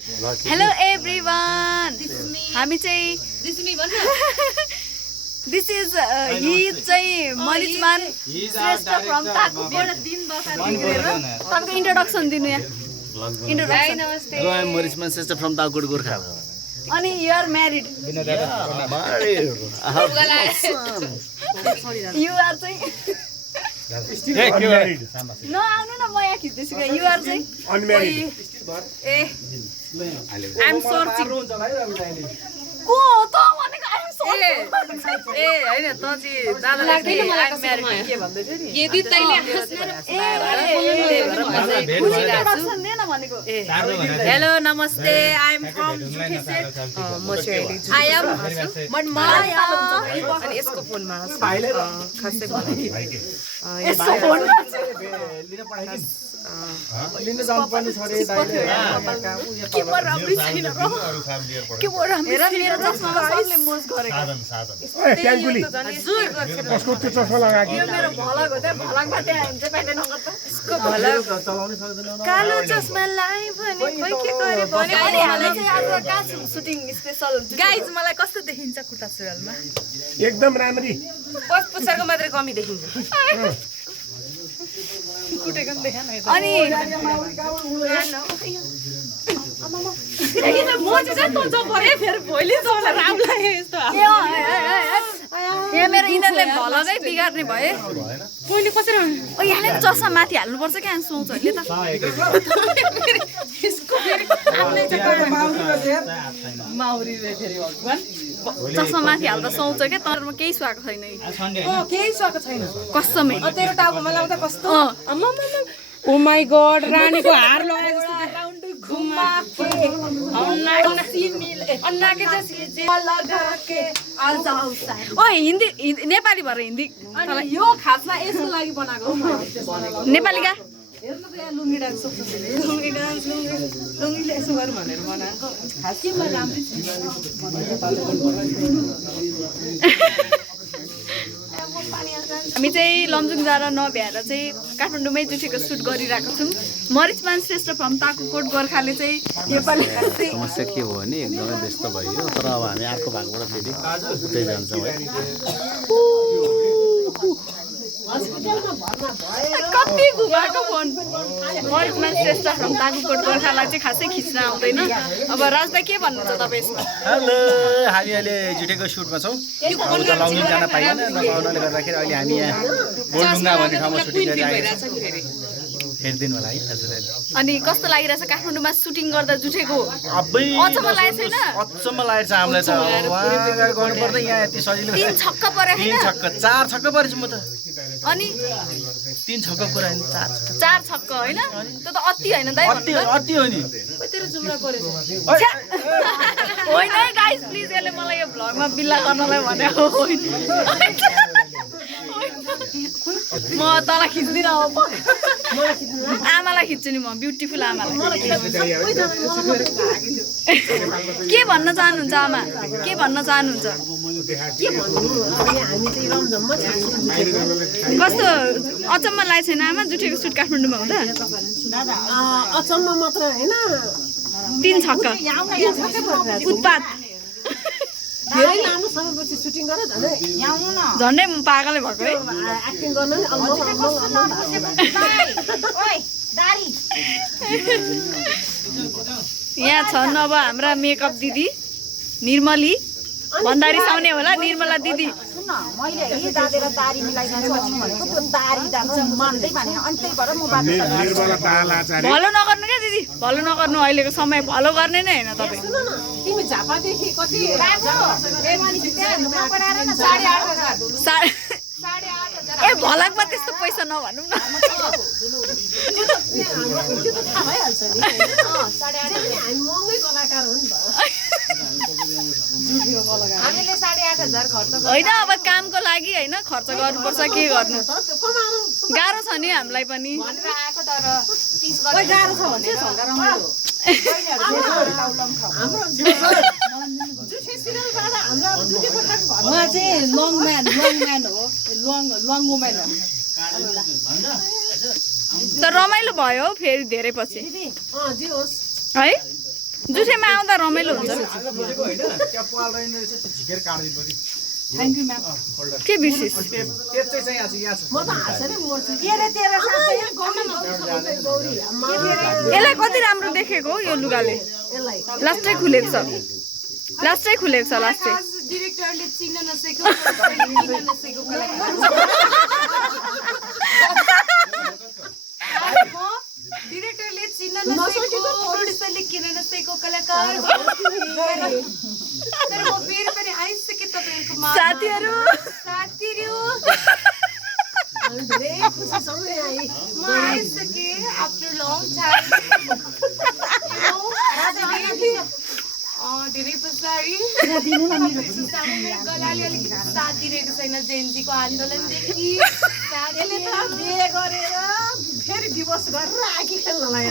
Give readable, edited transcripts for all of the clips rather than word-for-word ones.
Hello everyone. हामी चाहिँ This is he चाहिँ मरिचमान श्रेष्ठ from ताकुकोट दिन बसा बिग्रेर तपाईको इन्ट्रोडक्सन दिनु यहाँ इन्ट्रोडक्सन नमस्ते Hello, I am Morichman Sister from Taukod Gorkha. अनि you are married Married. I have you are चाहिँ Unmarried. न आउनु न म यहाँ खिच्दैछु के you are चाहिँ Unmarried. I'm searching को हो त भनेको I'm searching ए हैन त चाहिँ दादा लाग्दैन मलाई म्यारिड के भन्दै थियो नि यदि तैले इन्ट्रोडक्सन दे न भनेको हेलो नमस्ते आई एम फ्रम जुठेसे म चाहिँ आई एम मनमाया अनि यसको फोनमा खासै यसो फोन लिन जानु पर्ने छ रे दाइले के म राम्रै छैन र के म राम्रै छैन मेरो चस्मामा सबले मोज गरेको ट्याङ्कुली कसको त्यो चस्मा लगाएको यो मेरो भलक हो त भलकमा त्यहाँ हुन्छ प्याटर्न नगर त यसको भला चलाउनै सक्दैन कालो चस्मा लाइ भने खोइ के गरे भने अनि हामी चाहिँ आज कहाँ सुटिङ स्पेशल गाइज मलाई कस्तो देखिन्छ कुर्ता सुरुवालमा एकदम राम्री पस पुछरको मात्रै कमी देखिन्छ कुटेको पनि देखान अनि म चाहिँ त ज परे फेरि भोलि सबैलाई राम लाग्यो यस्तो यहाँ मेरो यिनीहरूले भलकै बिगार्ने भए मैले कसरी ओ यहाँले चस्मा माथि हाल्नुपर्छ क्या सोचहरूले त माउरीले फेरि भगवान चस्मा माथि हाल्दा सुहाउँछ क्या तर म केही सुहाएको छैन केही सकेको छैन कसमै तेरो टाउकोमा लाउँदा कस्तो ओ माई गॉड रानीको हार लगाए जस्तो घुमा के अन्ना के जैसे लगा के ओ हिन्दी नेपाली भएर हिन्दी अनि यो खासमा यसको लागि बनाएको नेपाली का हेर्नु त यहाँ लुङ्गी डान्स लुङ्गीले यसो गरौँ भनेर बनाएको खास के मलाई राम्रै छ हामी चाहिँ लमजुङ जाँदा नभ्याएर चाहिँ काठमाडौँमै जुठेको सुट गरिरहेको छौँ मरिचमान श्रेष्ठ फ्रम ताकुकोट गोर्खाले चाहिँ योपालि समस्या के हो भने एकदमै व्यस्त भयो तर अब हामी अर्को भागबाट फेरि उतै जान्छौँ है कति घुमाएको फोन मरिचमान श्रेष्ठ फ्रम ताकुकोट गोर्खालाई चाहिँ खासै खिच्न आउँदैन अब राजदा के भन्नुहुन्छ तपाईँ यसमा हेलो हामी अहिले जुटेको सुटमा छौँ उता लङलिङ जान पाइएन नपाउनाले गर्दाखेरि अहिले हामी यहाँ गोलडुङ्गा भन्ने ठाउँमा सुटिङ गरिरहेको छौँ हेरिदिनु होला है हजुरहरूले अनि कस्तो लागिरहेछ काठमाडौँमा सुटिङ गर्दा जुठेको अबै अचम्म लागेको छैन अचम्म लागेको छ हामीलाई त वहाँ अगाडि गर्नुपर्दा यहाँ यति सजिलो 3 छक्क परे 3 छक्क 4 छक्क परेछु म त अनि 3 छक्क कुरा हैन 4 छक्क हैन त्यो त अति हैन दाइ अति अति हो नि तेरो जुम्रा परेछ होइन है गाइस प्लिज यसले मलाई यो भ्लगमा बिल्ला गर्नलाई भनेको होइन म तल खिच्दिन अब आमालाई खिच्छु नि म ब्युटिफुल आमालाई के भन्न चाहनुहुन्छ आमा के भन्न चाहनुहुन्छ कस्तो अचम्म लागेको छैन आमा जुठेको सुट काठमाडौँमा हुँदा अचम्म मात्र हैन 3 छक्क उत्पात धेरै लामो समयपछि सुटिङ गर झनै झन्डै पागलै भएको है एक्टिङ गर्न नि यहाँ छन् अब हाम्रा मेकअप दिदी निर्मली भन्दा रिसाउने होला निर्मला दिदी मैले यही दादेर दारी मिलाइदिनु भनेको त्यो दारी दाम मान्दै भने अनि त्यही भएर म बाटो निर्मला दाल आचार्य भलो नगर्नु क्या दिदी भलो नगर्नु अहिलेको समय भलो गर्ने नै होइन तपाईँ तिमी झापादेखि कति ए भलकमा त्यस्तो पैसा नभनौँ न हामी महँगै कलाकार हो नि त हामीले 8,500 खर्च होइन अब कामको लागि होइन खर्च गर्नुपर्छ के गर्नु गाह्रो छ नि हामीलाई पनि आएको तर 30 गाह्रो छ भने झल्का रमाइलो उहाँ चाहिँ लङ म्यान हो लङ वुमेन हो त रमाइलो भयो फेरि धेरै पछि है जुठेमा आउँदा रमाइलो हुन्छ के बिर्सिस म त हाँसेरै मर्छु के रे तेरो साथै गौरी यसलाई कति राम्रो देखेको हो यो लुगाले लास्टै खुलेको छ लास्टै डिरेक्टरले चिन्न नसकेको किन्न नसकेको डिरेक्टरले चिन्न नसकेको प्रोड्युसरले किन्न नसकेको कलाकार तर म फेरि पनि आइसके तपाईँहरूको साथीहरू धेरै खुसी छौ रे आई म आइसके आफ्टर लङ टाइम धेरै पछाडि गलाले अलिकति साथ दिइरहेको छैन जेएनजीको आन्दोलनदेखि यसले त बिहे गरेर फेरि डिभोर्स गरेर आकी खेल्नलाई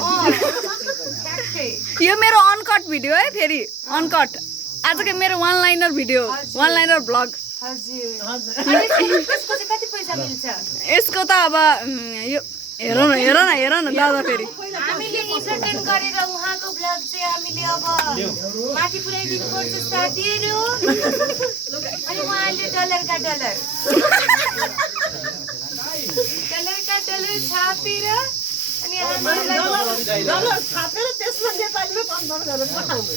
ठ्याक्कै यो मेरो अनकट भिडियो है फेरि अनकट आजको मेरो one liner video one liner vlog हजुर त्यसको चाहिँ कति पैसा मिल्छ यसको त अब यो हेर न दादा फेरि हामीले इन्टरटेन गरेर उहाँको ब्लग चाहिँ हामीले अब माथि पुर्याइदिनु पर्छ साथीहरू अनि उहाँले डलरका डलर छापेर अनि हामीलाई डलर छापेर त्यसमा नेपालीमा कन्भर्ट गरेर पठाउनु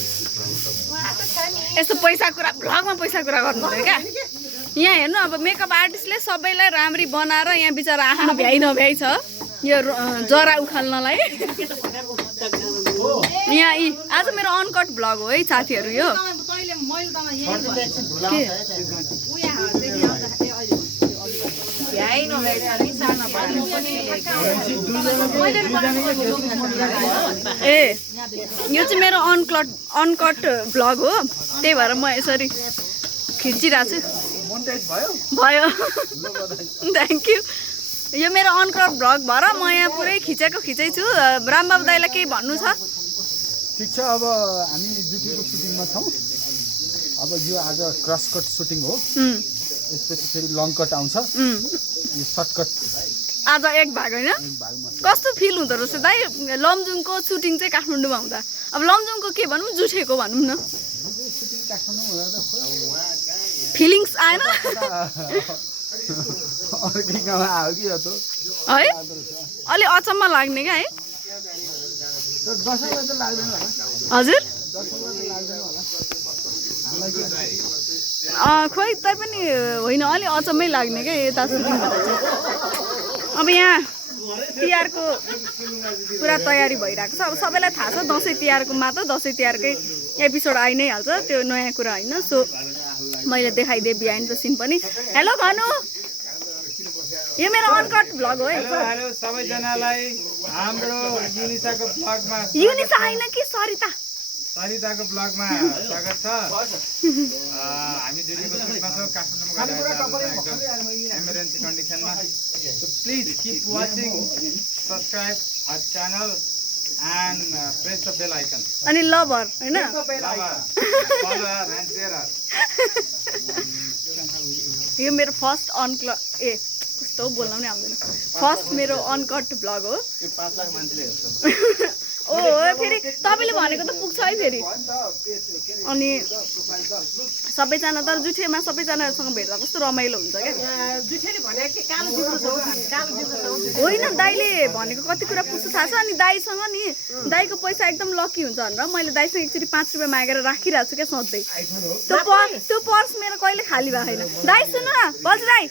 उहाँको छ नि यस्तो पैसा कुरा भ्लगमा पैसा कुरा गर्नु हुँदैन क्या यहाँ हेर्नु अब मेकअप आर्टिस्टले सबैलाई राम्ररी बनाएर यहाँ बिचरा आफ्नो भ्याइ नभ्याइ छ यो जरा उखाल्नलाई यहाँ आज मेरो अनकट भ्लग हो है साथीहरू यो ए यो चाहिँ मेरो अनकट भ्लग हो त्यही भएर म यसरी खिचिरहेको छु भयो थ्याङ्क यू यो मेरो अनकट भ्लग भएर म यहाँ पुरै खिचै छु रामबाबु दाइलाई केही भन्नु छ ठिक छ अब हामी जुटीको सुटिङमा छौँ अब यो आज क्रस कट सुटिङ हो यसपछि फेरि लङ कट आउँछ यो सर्टकट आज एक भाग होइन कस्तो फिल हुँदो रहेछ दाइ लमजुङको सुटिङ चाहिँ काठमाडौँमा हुँदा अब लमजुङको के भनौँ जुठेको भनौँ न फिलिङ्स आएन है अलि अचम्म लाग्ने क्या है हजुर खोइ तै पनि होइन अलि अचम्मै लाग्ने क्या यता सुटिङ गर्दा चाहिँ अब यहाँ तिहारको पुरा तयारी भइरहेको छ अब सबैलाई थाहा छ दसैँ तिहारकोमा त दसैँ तिहारकै एपिसोड आइ नै हाल्छ त्यो नयाँ कुरा होइन सो मैले देखाइदिएँ बिहाइन्ड द सिन पनि हेलो घनु यो मेरो अनकट भ्लग हो है हेलो सबैजनालाई हाम्रो युनिसाको भ्लगमा युनिसा होइन कि सरिताको ब्लगमा स्वागत छ हामी जुटीको सुटमा छौँ काठमाडौँमा इमर्जेन्सी कन्डिसनमा so please keep watching subscribe our channel and press the bell icon अनि लभर होइन यो मेरो फर्स्ट कस्तो बोल्न पनि आउँदैन फर्स्ट मेरो अनकट भ्लग हो ओ फेरि तपाईँले भनेको त पुग्छ है फेरि अनि सबैजना तर जुठेमा सबैजनाहरूसँग भेट्दा कस्तो रमाइलो हुन्छ क्या होइन दाइले भनेको कति कुरा पुग्छ थाहा छ अनि दाइसँग नि दाइको पैसा एकदम लकी हुन्छ भनेर मैले दाइसँग एकचोटि 5 रुपियाँ मागेर राखिरहेको छु क्या सधैँ त्यो पर्स मेरो कहिले खाली भएको छैन दाइ सुन्नु न बल्छ दाइ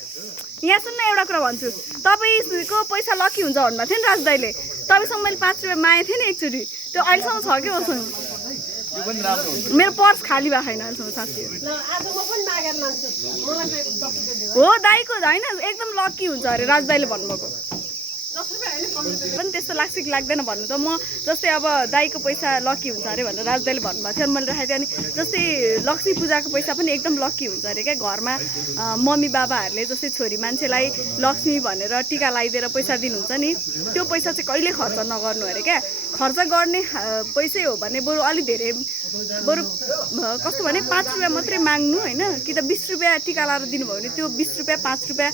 यहाँ सुन्नु एउटा कुरा भन्छु तपाईँको पैसा लकी हुन्छ भन्नुभएको थियो नि राज दाइले तपाईँसँग मैले 5 रुपियाँ मागेको थिएँ नि एकचोटि त्यो अहिलेसम्म छ कि मसँग मेरो पर्स खाली भएको छैन अहिलेसम्म साथीहरू हो दाइको होइन एकदम लकी हुन्छ अरे राज दाइले भन्नुभएको पनि त्यस्तो लाग्छ कि लाग्दैन भन्नु त म जस्तै अब दाइको पैसा लकी हुन्छ अरे भनेर राज दाइले भन्नुभएको थियो अनि मैले राखेको थिएँ अनि जस्तै लक्ष्मी पूजाको पैसा पनि एकदम लकी हुन्छ अरे क्या घरमा मम्मी बाबाहरूले जस्तै छोरी मान्छेलाई लक्ष्मी भनेर टिका लगाइदिएर पैसा दिनुहुन्छ नि त्यो पैसा चाहिँ कहिले खर्च नगर्नु अरे क्या खर्च गर्ने पैसै हो भने बरु अलिक धेरै बरु कस्तो भने 5 रुपियाँ मात्रै माग्नु होइन कि त 20 रुपियाँ टिका लाएर दिनुभयो भने त्यो 20 रुपियाँ 5 रुपियाँ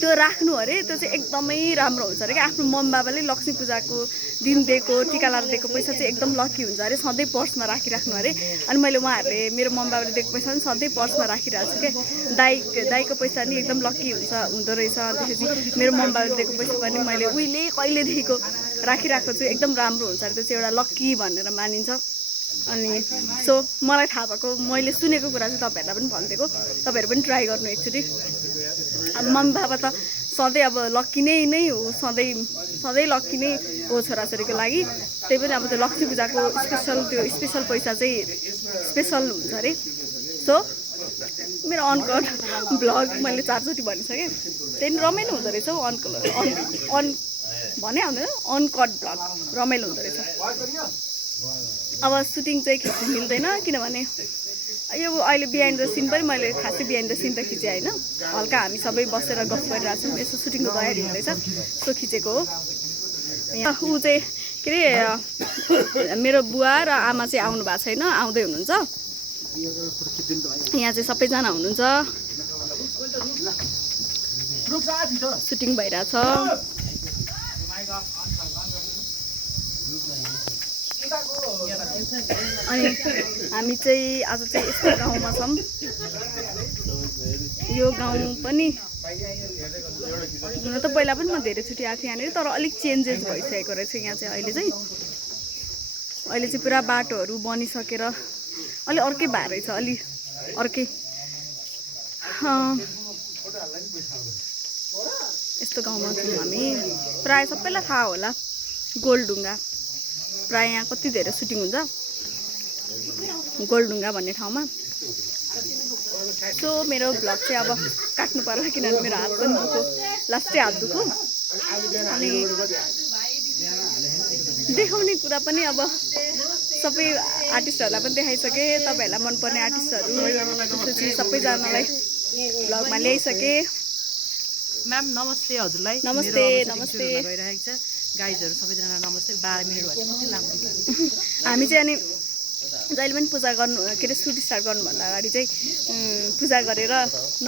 त्यो राख्नु अरे त्यो चाहिँ एकदमै राम्रो हुन्छ अरे क्या आफ्नो मम्मी बाबाले लक्ष्मी पूजाको दिन दिएको टिका लाएर दिएको पैसा चाहिँ एकदम लकी हुन्छ अरे सधैँ पर्समा राखिराख्नु अरे अनि मैले उहाँहरूले मेरो मम्मी बाबाले दिएको पैसा पनि सधैँ पर्समा राखिरहेको छु क्या दाइको पैसा नि एकदम लकी हुँदो रहेछ त्यसपछि मेरो मम्मी बाबाले दिएको पैसा पनि मैले उहिले कहिलेदेखिको राखिरहेको छु एकदम राम्रो हुन्छ अरे त्यो चाहिँ एउटा लकी भनेर मानिन्छ अनि सो मलाई थाहा भएको मैले सुनेको कुरा चाहिँ तपाईँहरूलाई पनि भनिदिएको तपाईँहरू पनि ट्राई गर्नु एकचोटि अब मम्मी बाबा त सधैँ अब लक्की नै हो सधैँ लक्की नै हो छोराछोरीको लागि त्यही पनि अब त्यो लक्ष्मी पूजाको स्पेसल पैसा चाहिँ स्पेसल हुन्छ अरे सो मेरो अनकट ब्लग मैले 4 चोटि भनिसकेँ त्यही रमाइलो हुँदो रहेछ हौ भने आउँदैन अनकट ब्लग रमाइलो हुँदो रहेछ अब सुटिङ चाहिँ खिच्नु मिल्दैन किनभने यो अहिले बिहाइन्ड द सिन पनि मैले खासै बिहाइन्ड द सिन त खिचेँ होइन हल्का हामी सबै बसेर गफ गरिरहेको छौँ यसो सुटिङको तयारी हुँदैछ सो खिचेको हो ऊ चाहिँ के अरे मेरो बुवा र आमा चाहिँ आउनु भएको छैन आउँदै हुनुहुन्छ यहाँ चाहिँ सबैजना हुनुहुन्छ सुटिङ भइरहेछ अनि हामी चाहिँ आज चाहिँ यस्तो गाउँमा छौँ यो गाउँ पनि हुन त पहिला पनि म धेरैचोटि आएको थिएँ यहाँनिर तर अलिक चेन्जेस भइसकेको रहेछ यहाँ चाहिँ अहिले चाहिँ पुरा बाटोहरू बनिसकेर अलि अर्कै भएर रहेछ अलि अर्कै यस्तो गाउँमा छौँ हामी प्रायः सबैलाई थाहा होला गोलढुङ्गा प्रायः यहाँ कति धेरै सुटिङ हुन्छ गोलढुङ्गा भन्ने ठाउँमा सो मेरो ब्लग चाहिँ अब काट्नु पर्ला किनभने मेरो हात पनि दुखो लास्टै हात दुखो अनि देखाउने कुरा पनि अब सबै आर्टिस्टहरूलाई पनि देखाइसकेँ तपाईँहरूलाई मनपर्ने आर्टिस्टहरू त्यसपछि सबैजनालाई ब्लगमा ल्याइसकेँ म्याम नमस्ते हजुरलाई नमस्ते नमस्ते भइरहेको छ गाइजहरू सबैजना नमस्ते 12 मिनट भयो कति लामो हामी चाहिँ अनि जहिले पनि पूजा गर्नु के अरे सुट स्टार्ट गर्नुभन्दा अगाडि चाहिँ पूजा गरेर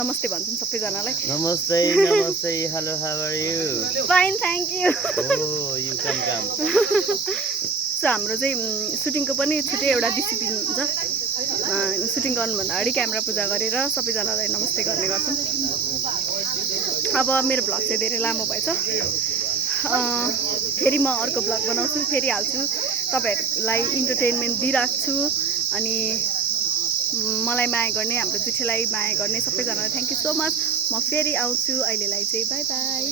नमस्ते भन्छौँ सबैजनालाई नमस्ते hello how are you fine thank you oh you can come so हाम्रो चाहिँ सुटिङको पनि छुट्टै एउटा डिसिप्लिन हुन्छ सुटिङ गर्नुभन्दा अगाडि क्यामेरा पूजा गरेर सबैजनालाई नमस्ते गर्ने गर्छौँ अब मेरो ब्लग चाहिँ धेरै लामो भएछ फेरि म अर्को ब्लग बनाउँछु फेरि हाल्छु तपाईँहरूलाई इन्टरटेनमेन्ट दिइरहेको छु अनि मलाई माया गर्ने हाम्रो जुठीलाई माया गर्ने सबैजनालाई थ्याङ्क यू सो मच म फेरि आउँछु अहिलेलाई चाहिँ बाई बाई